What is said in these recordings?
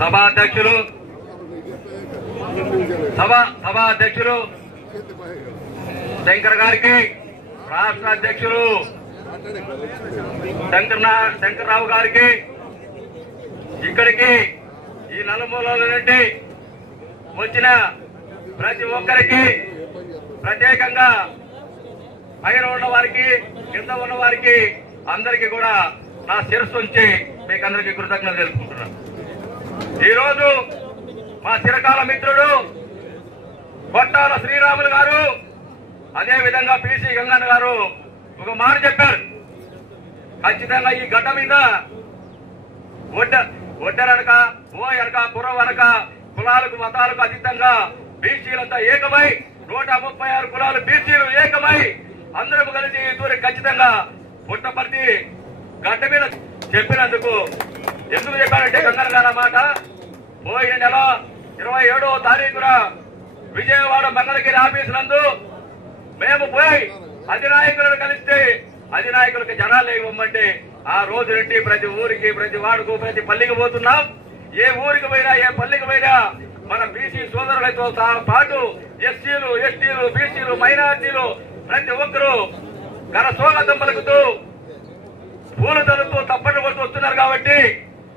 సభాధ్యక్షులు శంకర్ గారికి, రాష్ట్ర అధ్యక్షులు శంకర్రావు గారికి, ఇక్కడికి ఈ నలుమూలల నుండి వచ్చిన ప్రతి ఒక్కరికి ప్రత్యేకంగా పైన ఉన్న వారికి, కింద ఉన్న వారికి అందరికీ కూడా నా శిరస్సు ఉంచి మీకు అందరికీ కృతజ్ఞతలు తెలుపుకుంటున్నాను. ఈ రోజు మా చిరకాల మిత్రుడు కొట్టాల శ్రీరాములు గారు, అదే విధంగా పిసి గంగన్న గారు ఒక మాట చెప్పారు. ఖచ్చితంగా ఈ గడ్డ మీద ఒడ్డరనక, ఓయనక, కుర్రవనక కులాలకు మతాలకు అతీతంగా బీసీలంతా ఏకమై 136 కులాలు బీసీలు ఏకమై అందరూ కలిసి దూరం ఖచ్చితంగా పుట్టపర్తి గడ్డ మీద చెప్పినందుకు ఎందుకు చెప్పారంటే గంగన్న గారు మాట పోయిన నెల 27వ తారీఖున విజయవాడ మంగళగిరి ఆఫీసు నందు మేము పోయి అధినాయకులను కలిస్తే అధినాయకులకు జనాలు ఇవ్వమంటే ఆ రోజు నుండి ప్రతి ఊరికి, ప్రతి వాడుకు, ప్రతి పల్లికి పోతున్నాం. ఏ ఊరికి పోయినా, ఏ పల్లికి పోయినా మన బీసీ సోదరులతో పాటు ఎస్సీలు, ఎస్టీలు, బీసీలు, మైనార్టీలు ప్రతి ఒక్కరూ ఘన స్వాగతం పలుకుతూ పూలు తలుపుతూ తప్పట్లు కొడుతూ వస్తున్నారు. కాబట్టి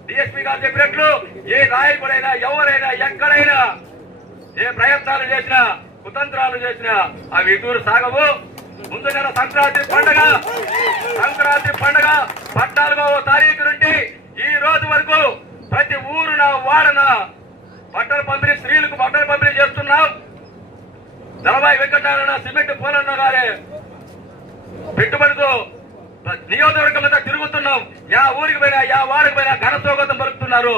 డిఎస్పీ గారు చెప్పినట్లు ఏ నాయకుడైనా, ఎవరైనా, ఎక్కడైనా ఏ ప్రయత్నాలు చేసినా, కుతంత్రాలు చేసినా అవి ఎదురు సాగవు. ముందు నెల సంక్రాంతి పండుగ 14వ తారీఖు నుండి ఈ రోజు వరకు ప్రతి ఊరున, వాడన బట్టలు పంపిణీ, స్త్రీలకు బట్టలు పంపిణీ చేస్తున్నాం. 40 వెంకటనారాయణ సిమెంట్ పోలన్న గారే పెట్టుబడితో నియోజకవర్గం అంతా తిరుగుతున్నాం. యా ఊరికి పోయినా, యా వాడికి పోయినా ఘన స్వాగతం పలుకుతున్నారు.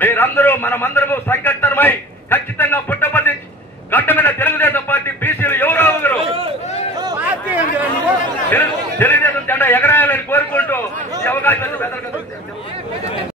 మీరందరూ, మనమందరము సంకటమై ఖచ్చితంగా పుట్టపర్తి గడ్డ మీద తెలుగుదేశం పార్టీ బీసీలు ఎవరో ఒకరు తెలుగుదేశం జెండా ఎగరాయాలని కోరుకుంటూ ఈ అవకాశం